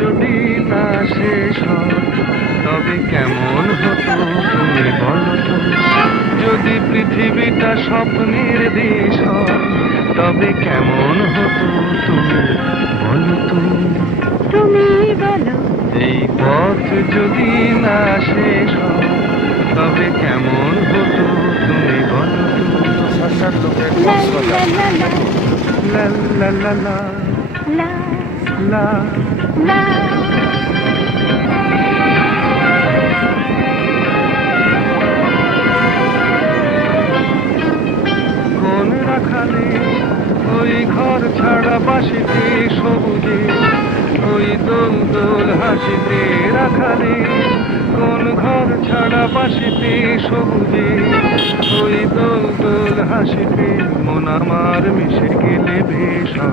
যদি না শেষ হয় তবে কেমন হতো তুমি বলো তো। যদি পৃথিবীটা স্বপ্নের দেশ হয় তবে কেমন হতো তুমি বলো তো। তুমি বলো। এই পথ যদি না শেষ হয় তবে কেমন হতো তুমি বলো তো। শাসার লোকের লা বক্স লা লা লা লা লা লা লা লা লা। লা। কোন রাখালে ওই ঘর ছাড়া বাসিতে সবুজে, ওই দোল দোল হাসিতে রাখালে কোন ঘর ছাড়া বাসিতে সবুজে, ওই দোল দোল হাসিতে মন আমার মিশে গেলে ভেষা।